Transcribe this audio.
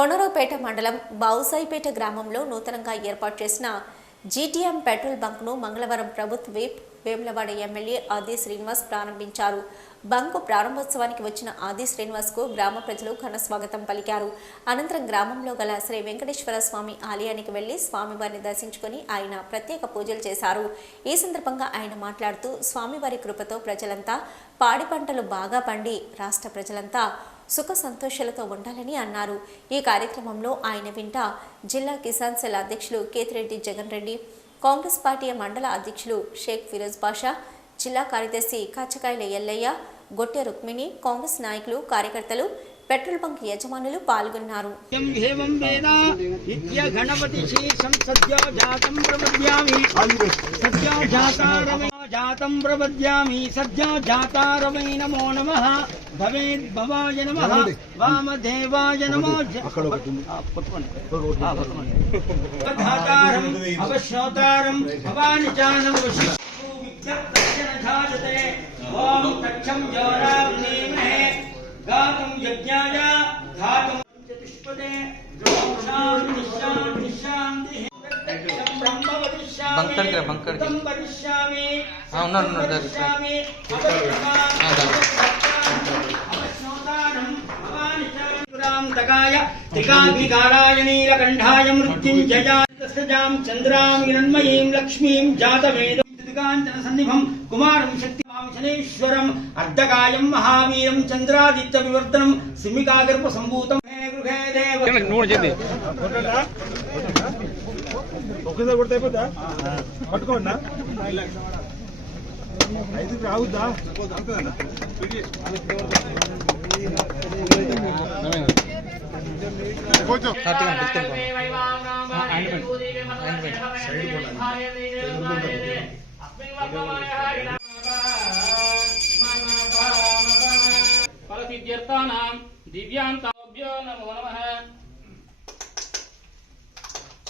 కొనరోపేట మండలం బావుసాయిపేట గ్రామంలో నూతనంగా ఏర్పాటు చేసిన జీటీఎం పెట్రోల్ బంక్ను మంగళవారం ప్రభుత్వ విప్ వేములవాడ ఎమ్మెల్యే ఆది శ్రీనివాస్ ప్రారంభించారు. బంకు ప్రారంభోత్సవానికి వచ్చిన ఆది శ్రీనివాస్కు గ్రామ ప్రజలు ఘన స్వాగతం పలికారు. అనంతరం గ్రామంలో గల శ్రీ వెంకటేశ్వర స్వామి ఆలయానికి వెళ్ళి స్వామివారిని దర్శించుకుని ఆయన ప్రత్యేక పూజలు చేశారు. ఈ సందర్భంగా ఆయన మాట్లాడుతూ స్వామివారి కృపతో ప్రజలంతా పాడి పంటలు బాగా పండి రాష్ట్ర ప్రజలంతా సుఖ సంతోషాలతో ఉండాలని అన్నారు. ఈ కార్యక్రమంలో ఆయన వెంట జిల్లా కిసాన్ సెల్ అధ్యక్షులు కేతిరెడ్డి జగన్ రెడ్డి కాంగ్రెస్ పార్టీ మండల అధ్యక్షులు షేక్ ఫిరోజ్ బాషా జిల్లా కార్యదర్శి కాచకాయల ఎల్లయ్య గొట్టె రుక్మిణి కాంగ్రెస్ నాయకులు కార్యకర్తలు పెట్రోల్ బంక్ యజమానులు పాల్గొన్నారు. यं జాతం ప్రపద్యామి సద్య జాతారవై నమో నమ. భవేద్ భవాయ నమ. వామదేవాయ నమో పట్టుకోండి. అవశ్రోతారం భవాని జానం ఓం తక్షం జ్యోరాగ్నీమహే గాతుం యజ్ఞాయ ఘాతుం చతుష్పదే. ద్రోక్షాం బంకర్కి రా. వదిష్యామి ఆ, తకాయ త్రికాగ్నికారాయ నీలకంఠాయ మృత్యుంజయాయ సజాం చంద్రాం హిరణ్మయీం లక్ష్మీం జాతవేదం త్రికాంచన సన్నిభం కుమారం శక్తిమాం శనేశ్వరం అర్ధకాయం మహావీరం చంద్రాదిత్య వివర్తనం సిమికాగర్భ సంభూతం. హే గృహే దేవ ఒక్కసారి కొడితే అయిపోద్దా? పట్టుకోండా ఐదుకి రావుద్దా? పెట్టుకోండి ఫలసిద్ధ్యర్థానాం దివ్యాంతాభ్యో నమో నమః.